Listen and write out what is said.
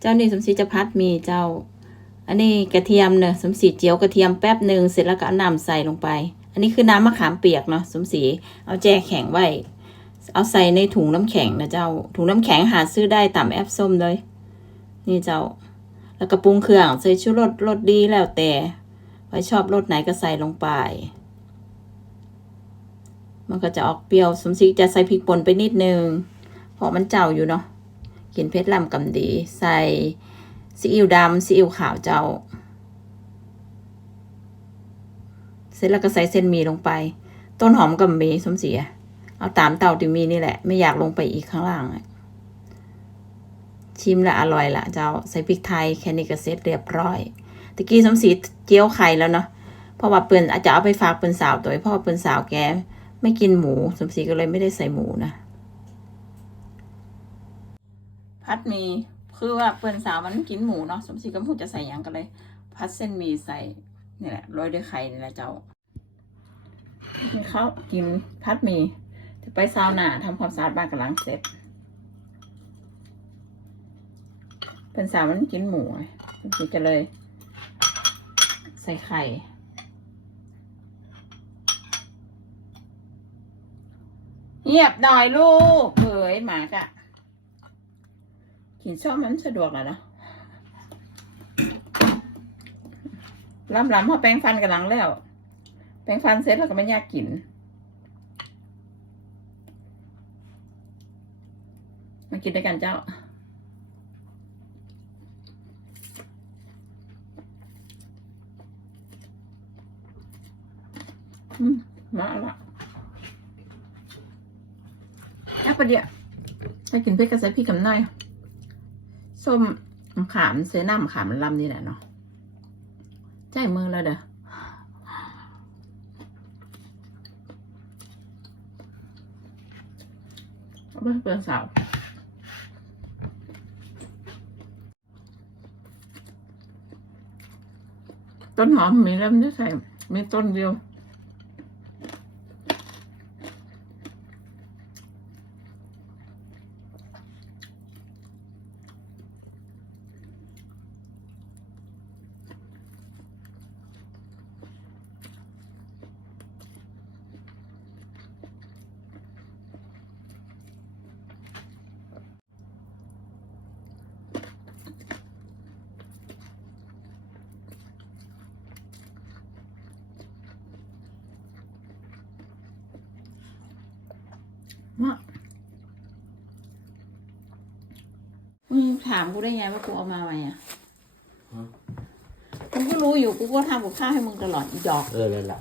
เจ้านี่สมศรีจะพัดมีเจ้า อันนี้กระเทียมเนอะสมศรีเจียวกระเทียมแป๊บหนึ่งเสร็จแล้วก็เอาน้ำใส่ลงไป อันนี้คือน้ำมะขามเปียกเนาะสมศรีเอาแจแข็งไว้เอาใส่ในถุงน้ำแข็งนะเจ้า ถุงน้ำแข็งหาซื้อได้ตามแอปส้มเลย นี่เจ้า แล้วก็ปรุงเครื่องใส่ชูรสรสดีแล้วแต่ไว้ชอบรสไหนก็ใส่ลงไป มันก็จะออกเปรี้ยวสมศรีจะใส่พริกป่นไปนิดนึงเพราะมันเจ้าอยู่เนาะ กินเผ็ดลำกำดี ใส่ซีอิ๊วดำซีอิ๊วขาวเจ้า เสร็จแล้วก็ใส่เส้นหมี่ลงไป ต้นหอมกับหมี่สมศรีอะเอาตามเตาที่มีนี่แหละ ไม่อยากลงไปอีกข้างล่าง ชิมและอร่อยละเจ้า ใส่พริกไทยแค่นี้ก็เสร็จเรียบร้อยตะกี้สมศรีเจียวไข่แล้วเนาะเพราะว่าเปิ้นอาจจะเอาไปฝากเปิ้นสาวตัวเพราะว่าเปิ้นสาวแกไม่กินหมู สมศรีก็เลยไม่ได้ใส่หมูนะ พัดมีคือว่าเปิ้นสาวมันกินหมูเนาะสมศรีก็พูดจะใส่ยังกันเลย พัดเส้นมีใส่นี่แหละโรยด้วยไข่นี่แหละเจ้าให้เขากินพัดมีจะไปซาวน่าทำความสะอาดบ้านกับหลังเสร็จเปิ้นสาวมันกินหมูสมศรีก็เลย ใส่ไข่เงียบหน่อยลูกเฮ้ยหมากะ กินชอบมันสะดวกอะเนาะล้ำล้ำพอแปรงฟันกันหลังแล้ว แปรงฟันเสร็จแล้วก็ไม่ยากกิน มากินด้วยกันเจ้า อืม มาละแอปเปิลเดียวไปกินเพชรกระใสพริกกับน่อย ส้มขามเซน้ำมขามลำนี่แหละเนาะใจมือแล้วเด้อเอาไปเปลือสาวต้นหอมมีเริ่มที่ใส่มีต้นเดียว มามึงถามกูได้ไงว่ากูเอามาไหมอะฮะมึงก็รู้อยู่กูก็ทำกับข้าวให้มึงตลอดอีดอก เออเลยล่ะ